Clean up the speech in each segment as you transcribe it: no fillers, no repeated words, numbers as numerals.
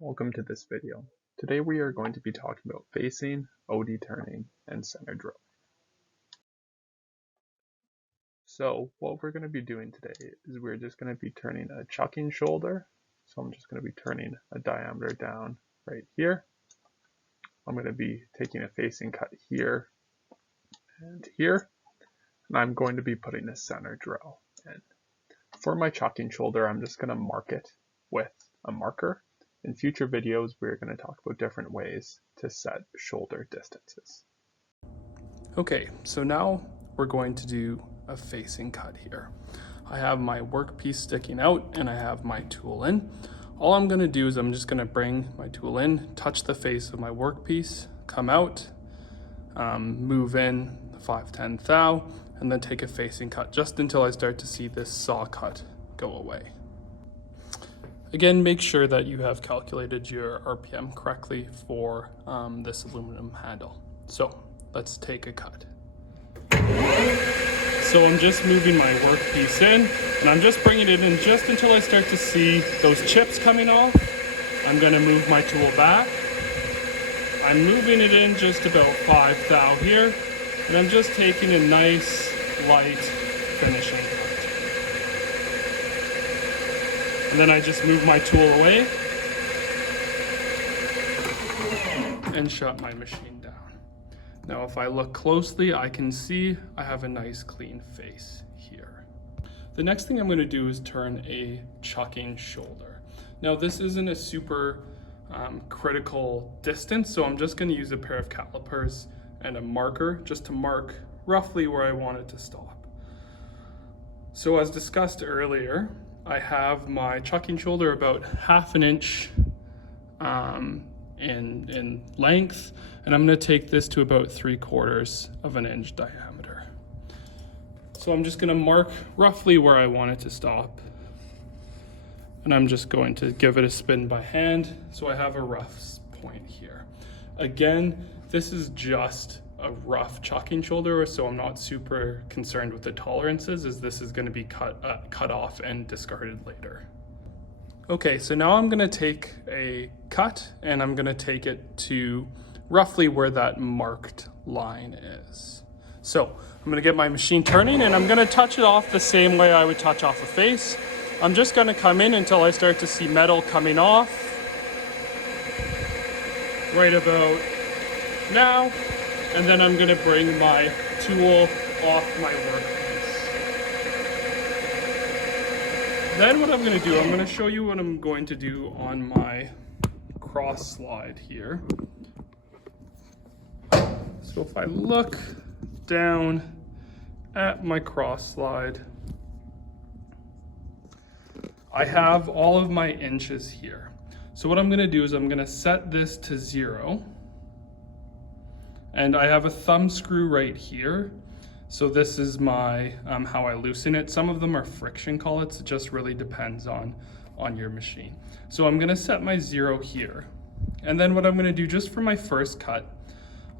Welcome to this video. Today we are going to be talking about facing, OD turning, and center drill. So what we're going to be doing today is we're just going to be turning a chucking shoulder. So I'm just going to be turning a diameter down right here. I'm going to be taking a facing cut here and here. And I'm going to be putting a center drill in. For my chucking shoulder, I'm just going to mark it with a marker. In future videos, we're going to talk about different ways to set shoulder distances. Okay, so now we're going to do a facing cut here. I have my workpiece sticking out and I have my tool in. All I'm going to do is I'm just going to bring my tool in, touch the face of my workpiece, come out, move in 5/10 thou, and then take a facing cut just until I start to see this saw cut go away. Again, make sure that you have calculated your RPM correctly for this aluminum handle. So let's take a cut. So I'm just moving my workpiece in and I'm just bringing it in just until I start to see those chips coming off. I'm going to move my tool back. I'm moving it in just about 5 thou here, and I'm just taking a nice light finishing. And then I just move my tool away and shut my machine down. Now, if I look closely, I can see I have a nice clean face here. The next thing I'm going to do is turn a chucking shoulder. Now, this isn't a super critical distance, so I'm just going to use a pair of calipers and a marker just to mark roughly where I want it to stop. So as discussed earlier, I have my chucking shoulder about 1/2 inch in length, and I'm going to take this to about 3/4 inch diameter. So I'm just going to mark roughly where I want it to stop, and I'm just going to give it a spin by hand so I have a rough point here. Again, this is just a rough chucking shoulder, so I'm not super concerned with the tolerances, as this is going to be cut off and discarded later. Okay, so now I'm going to take a cut and I'm going to take it to roughly where that marked line is. So I'm going to get my machine turning and I'm going to touch it off the same way I would touch off a face. I'm just going to come in until I start to see metal coming off right about now. And then I'm going to bring my tool off my workpiece. Then what I'm going to do, I'm going to show you what I'm going to do on my cross slide here. So if I look down at my cross slide, I have all of my inches here. So what I'm going to do is I'm going to set this to 0. And I have a thumb screw right here. So this is my how I loosen it. Some of them are friction collets. It just really depends on your machine. So I'm going to set my 0 here. And then what I'm going to do just for my first cut,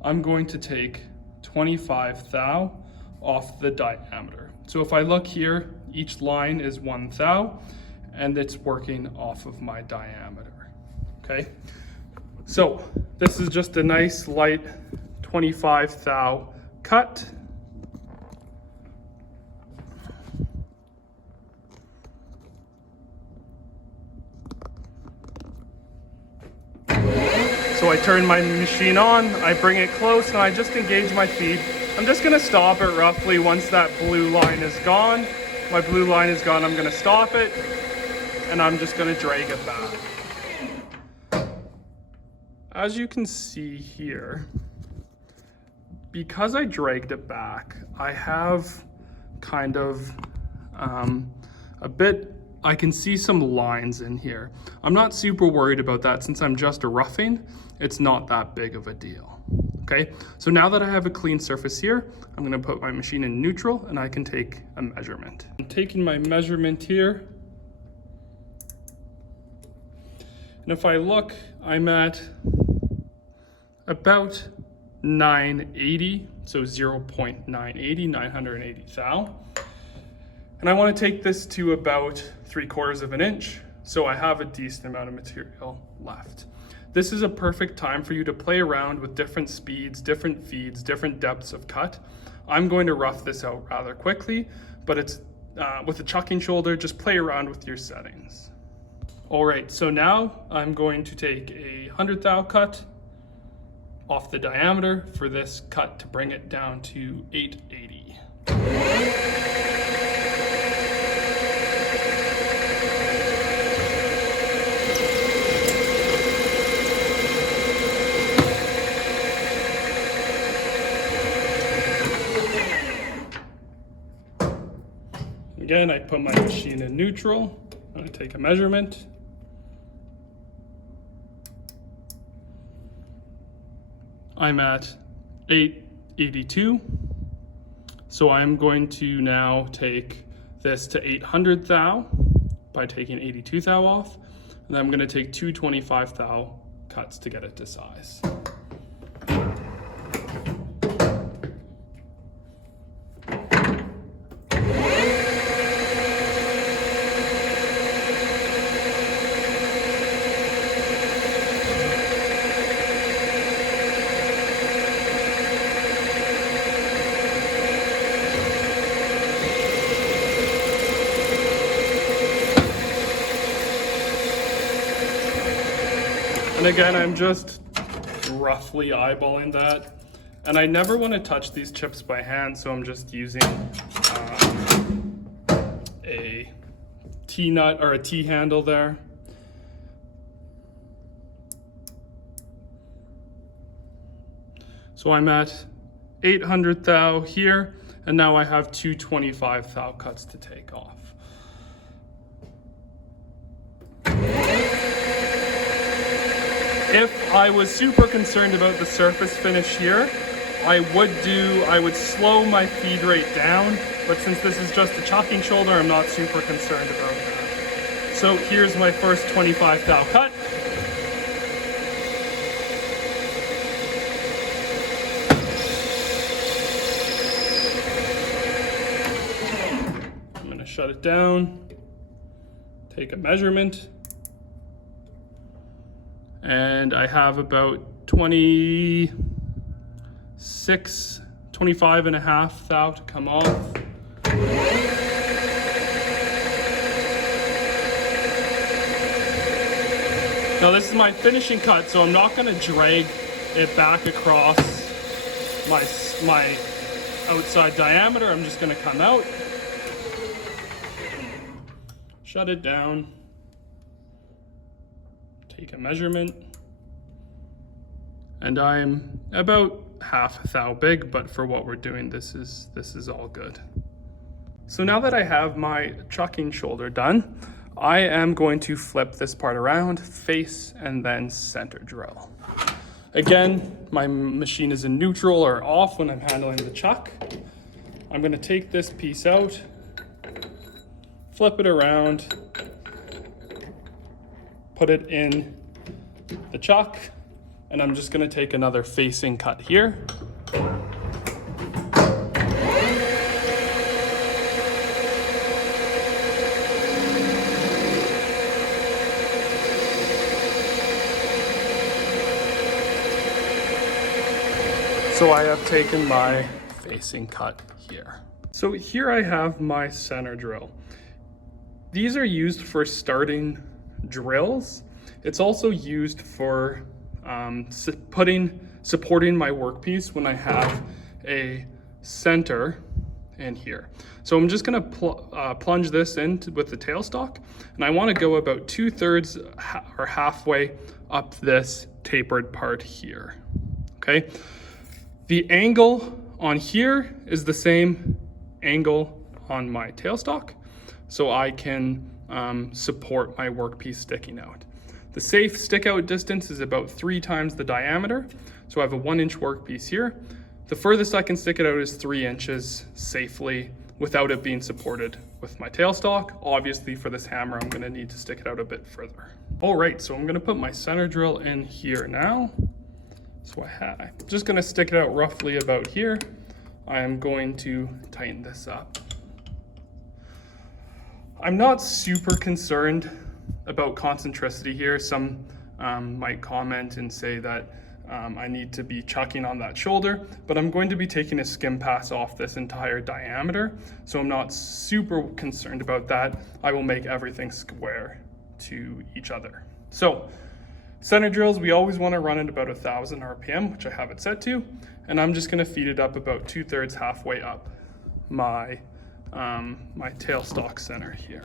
I'm going to take 25 thou off the diameter. So if I look here, each line is 1 thou, and it's working off of my diameter. Okay. So this is just a nice light 25 thou cut. So I turn my machine on, I bring it close, and I just engage my feed. I'm just going to stop it roughly once that blue line is gone. My blue line is gone, I'm going to stop it, and I'm just going to drag it back. As you can see here, because I dragged it back, I have kind of I can see some lines in here. I'm not super worried about that since I'm just roughing. It's not that big of a deal. Okay, so now that I have a clean surface here, I'm gonna put my machine in neutral and I can take a measurement. I'm taking my measurement here. And if I look, I'm at about 980, so 0.980, 980 thou. And I want to take this to about 3/4 inch. So I have a decent amount of material left. This is a perfect time for you to play around with different speeds, different feeds, different depths of cut. I'm going to rough this out rather quickly, but it's with a chucking shoulder, just play around with your settings. All right, so now I'm going to take a 100 thou cut off the diameter for this cut to bring it down to 880. Again, I put my machine in neutral. I'm going to take a measurement. I'm at 882. So I'm going to now take this to 800 thou by taking 82 thou off. And then I'm going to take 225 thou cuts to get it to size. And again, I'm just roughly eyeballing that. And I never want to touch these chips by hand, so I'm just using a T-nut or a T-handle there. So I'm at 800 thou here, and now I have 225 thou cuts to take off. If I was super concerned about the surface finish here, I would slow my feed rate down, but since this is just a chucking shoulder, I'm not super concerned about that. So here's my first 25 thou cut. I'm gonna shut it down, take a measurement, and I have about 25 and a half thou to come off. Now this is my finishing cut, so I'm not going to drag it back across my outside diameter. I'm just going to come out, shut it down, take a measurement, and I'm about half a thou big, but for what we're doing, this is all good. So now that I have my chucking shoulder done, I am going to flip this part around, face, and then center drill. Again, my machine is in neutral or off when I'm handling the chuck. I'm going to take this piece out, flip it around, put it in the chuck, and I'm just going to take another facing cut here. So I have taken my facing cut here. So here I have my center drill. These are used for starting drills. It's also used for supporting my workpiece when I have a center in here. So I'm just gonna plunge this in with the tailstock, and I wanna go about 2/3 or halfway up this tapered part here, okay? The angle on here is the same angle on my tailstock, so I can support my workpiece sticking out. The safe stick out distance is about 3 times the diameter, so I have a 1-inch workpiece here. The furthest I can stick it out is 3 inches safely without it being supported with my tailstock. Obviously for this hammer, I'm gonna need to stick it out a bit further. All right, so I'm gonna put my center drill in here now. So I'm just gonna stick it out roughly about here. I am going to tighten this up. I'm not super concerned about concentricity here. Some might comment and say that I need to be chucking on that shoulder, but I'm going to be taking a skim pass off this entire diameter, so I'm not super concerned about that. I will make everything square to each other. So center drills, we always want to run at about 1,000 RPM, which I have it set to, and I'm just going to feed it up about 2/3 halfway up my my tailstock center here.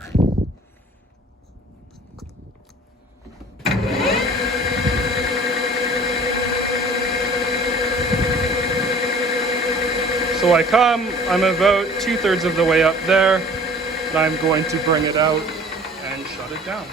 So I'm about 2/3 of the way up there, and I'm going to bring it out and shut it down.